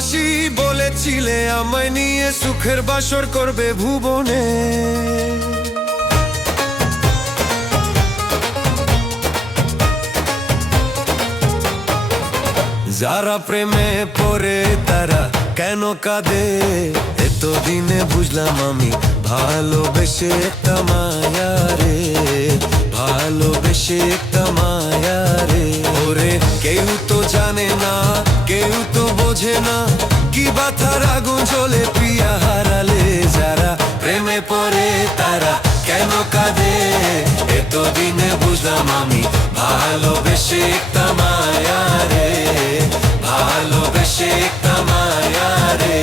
ভালোবাসি বলেছিলে, আমায় নিয়ে সুখের বাসর করবে ভুবনে। যারা প্রেমে পড়ে তারা কেন কাঁদে, এতদিনে বুঝলাম আমি ভালোবেসে একটা মায়া রে, ভালোবেসে একটা মায়া রে। ওরে কেউ তো জানে না, কেউ তো বোঝে না, কি বাথার আগুন জ্বলে প্রিয়া হারালে। যারা প্রেমে পড়ে তারা কেন কাঁদে, এতদিনে বুঝলাম আমি ভালোবেসে একটা মায়া রে, ভালোবেসে একটা মায়া রে।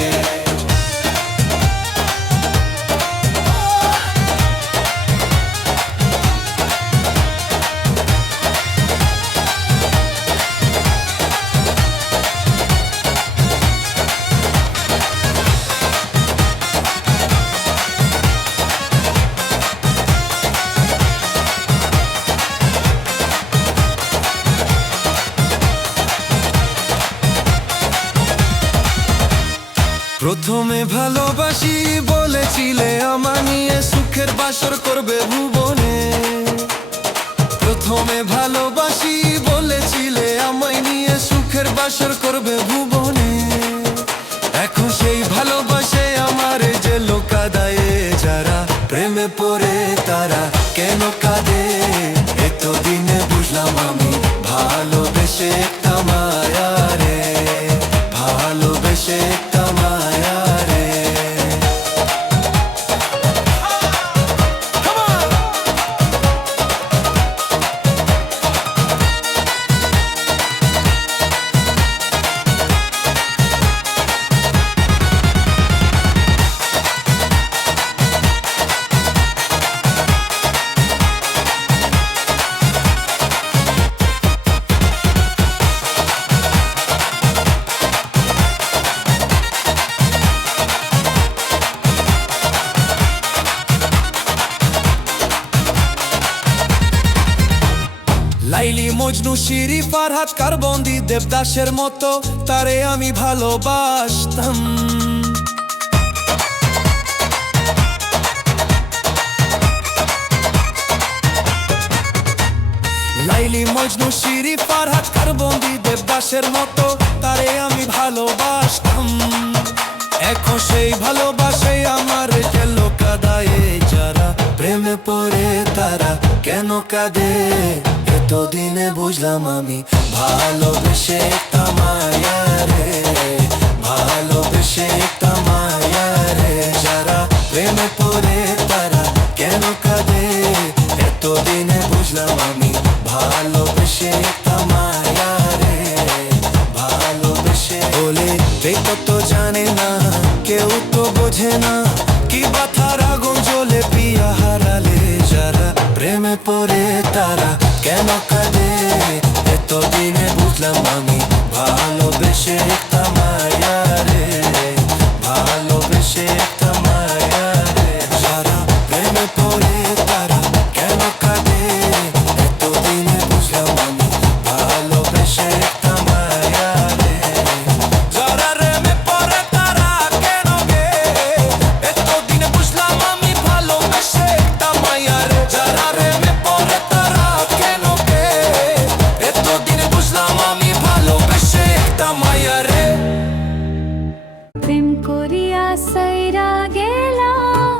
প্রথমে ভালোবাসি বলেছিলে, আমার নিয়ে সুখের বাসর করবে ভুবনে। প্রথমে ভালোবাসি বলেছিলে, আমায় নিয়ে সুখের বাসর করবে ভুবনে। এখন সেই ভালোবাসে আমার যে লোকা দায়ে, যারা প্রেমে পড়ে তারা কেন কাঁদে, এতদিনে বুঝলাম আমি ভালোবেসে একটা মায়া রে, ভালোবেসে একটা মায়া রে। লাইলি মজনু শিরি ফারহাদ কারবন্দি দেবদাসের মতো তারে আমি ভালোবাসতাম। লাইলি মজনু শিরি ফারহাদ কারবন্দি দেবদাসের মতো তারে আমি ভালোবাসতাম। এখন সেই ভালোবাসে আমার গেল কাদায়ে, যারা প্রেমে পড়ে তারা কেন কাঁদে, এতদিনে বুঝলাম আমি ভালোবেসে একটা মায়া রে, ভালোবেসে একটা মায়া রে। যারা প্রেমে পড়ে তারা কেন কাঁদে, এতদিনে বুঝলাম আমি ভালোবেসে একটা মায়া রে, ভালোবেসে। বলে দেখো তো জানে না, কেউ তো বোঝে না, কি বাথার আগুন জ্বলে প্রিয়া হারালে। যারা প্রেমে পড়ে তারা কেন কাঁদে, এতদিনে বুঝলাম আমি ভালোবেসে একটা মায়া রে, ভালোবেসে একটা মায়া রে। যারা প্রেমে পড়ে তারা কেন কাঁদে, এতদিনে বুঝলাম আমি ভালোবেসে একটা মায়া রে। যারা প্রেমে পড়ে তারা কেন গে, এতদিনে বুঝলাম আমি ভালোবেসে একটা মায়া রে। যারা প্রেমে পড়ে তারা কেন গে, এতদিনে বুঝলাম আমি ভালোবেসে একটা মায়া রে। প্রেম করিয়া সাইরা গেলাম,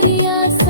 दरिया सा